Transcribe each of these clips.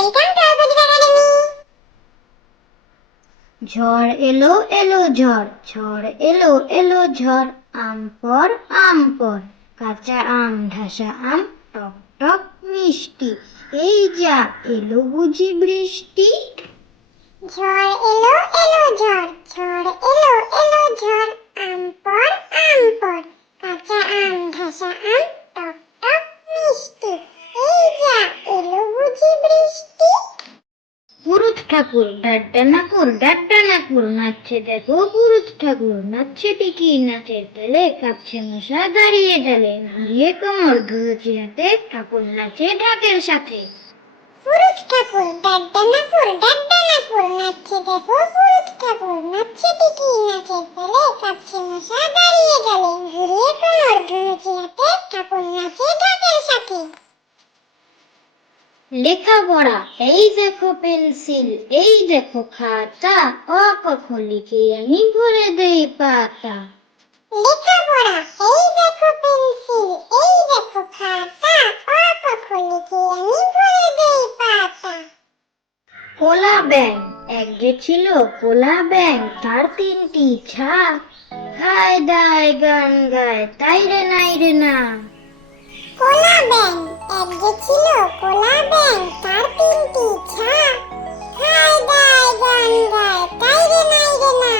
welcome to our Buddhist Academy. ঝড় এলো এলো ঝড়, ঝড় এলো এলো ঝড়, আম পর কাঁচা আম ঢাসা আম টক টক মিষ্টি, এই যা এলো বুঝি বৃষ্টি। ঝড় এলো এলো ঝড়, ঝড় এলো এলো ঝড়, আম পর কাঁচা আম ঢাসা আম টক টক মিষ্টি, এই যা এলো বুঝি বৃষ্টি। পুরুত ঠাকুর ডাড্ডা নাকুর নাচছে দেখো, পুরুত ঠাকুর নাচছে টিকি নাচের তালে, কাঁপছে মশা দাঁড়িয়ে ডালে, ঘুরিয়ে কোমর ধুয়েছে হাতে, ঠাকুর নাচে ঢাকের সাথে। পুরুত ঠাকুর ডাড্ডা নাকুর নাচছে দেখো, পুরুত ঠাকুর নাচছে টিকি নাচের তালে, কাঁপছে মশা দাঁড়িয়ে ডালে, ঘুরিয়ে কোমর ধুয়েছে হাতে, ঠাকুর নাচে ঢাকের সাথে। লেখাপড়া, এই দেখো পেন্সিল, এই দেখো খাতা, অ ক খ লিখে আমি ভরে দেই পাতা। লেখাপড়া, এই দেখো পেন্সিল, এই দেখো খাতা, অ ক খ লিখে আমি ভরে দেই পাতা। কোলা ব্যাঙ, এক যে ছিল কোলা ব্যাঙ, তার তিনটি ছা, খায় দায় গান গায় তাই রে নাই রে না। কোলা ব্যাঙ, এক যে ছিল কোলা ব্যাঙ, তার তিনটি ছা, খায় দায় গান গায় তাই রে নাই রে না।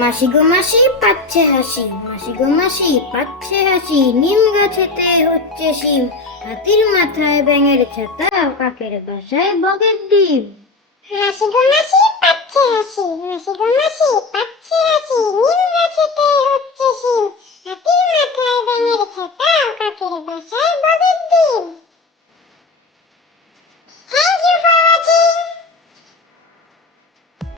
মাসি গো মাসি পাচ্ছে হাসি, মাসি গো মাসি পাচ্ছে হাসি, নিম গাছেতে হচ্ছে শিম, হাতির মাথায় ব্যাঙের ছাতা, কাকের বাসায় বগের ডিম। মাসি গো মাসি পাচ্ছে হাসি, মাসি গো মাসি পাচ্ছে হাসি, নিম গাছেতে হচ্ছে শিম, হাতির মাথায় ব্যাঙের ছাতা, কাকের বাসায় বগের ডিম।